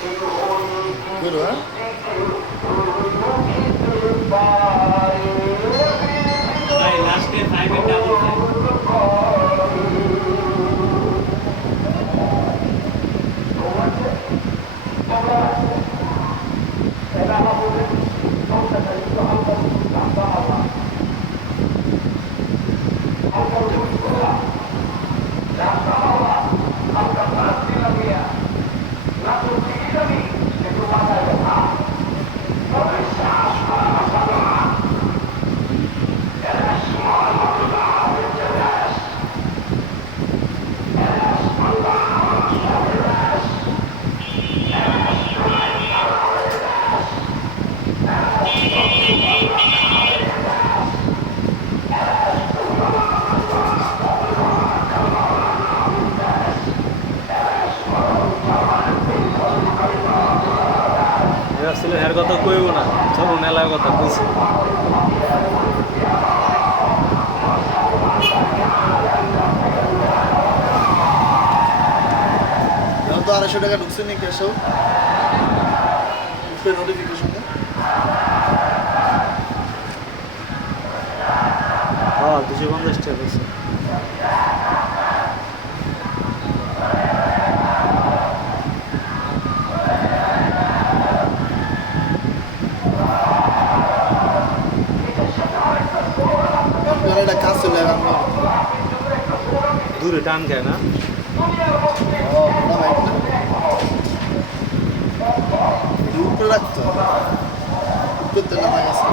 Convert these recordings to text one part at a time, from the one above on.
Guru, huh? ভাই লাস্টে 5 এর ডাবল 5 আসলে এর কথা কইব না, চলো মেলার কথা কইছি। তো 250 টাকা ঢুকছে নি ক্যাশও নোটিফিকেশন হ্যাঁ 250 টাকা আছে। এটা কাজ চলে আমরা দূরে টান খায় না। উপরে রাখতো করতে না গেছে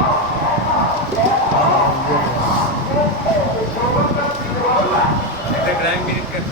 একটা গ্রাইম মিনিট কাট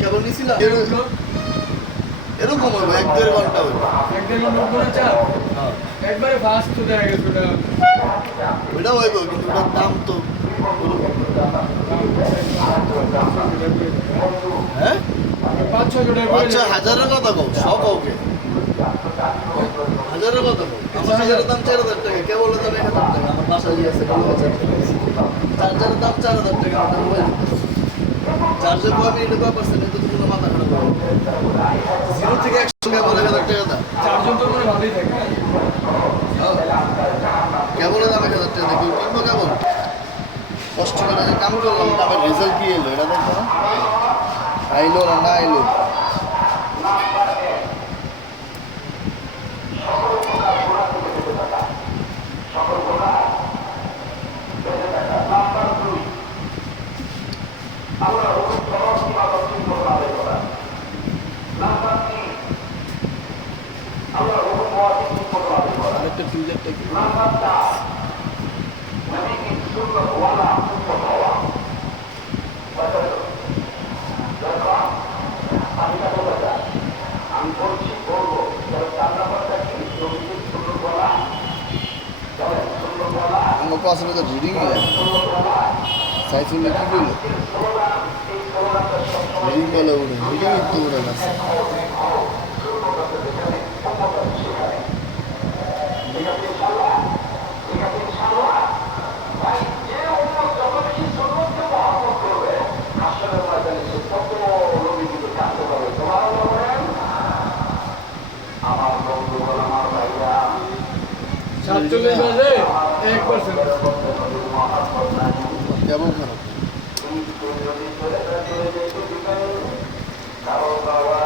কেবল নিছিলাম এরকম হবে 1-1.5 ঘন্টা হবে একবারে ফাস্ট তো দেখা গেছে ওইটা হইব কিন্তু ওটার দাম তো হ্যাঁ 5-6 টাকা আচ্ছা হাজারের কথা কও সব ওকে হাজারের কথা কও আমার হাজারের দাম 4000 টাকা কেবল দাম 1000 টাকা আমার বাসায় আছে চার্জারের দাম 4000 টাকা আমার মোবাইল চার্জার কো আমি এটা পারছেন এটা তো কোনো মাথা খারাপ হবে 0 থেকে 100 কেবল 1000 টাকা দাম চারজন তো করে ভালোই থাকে কেবল দাম 1000 টাকা দেখি কিনবো কেবল কষ্ট করে যে কাম করলাম আমার রেজাল্ট কি এলো এটা দেখো না আইলো না আইলো Allah একটা ফিউজারটা কি আমার আসলে তো রিডিং সাইফুল্লাহ কি করলো রিডিং বলে উঠে রিডিং একটু উঠে গেছে সাতচল্লিশ বাজে 1%। কেমন খারাপ Kalau bawa,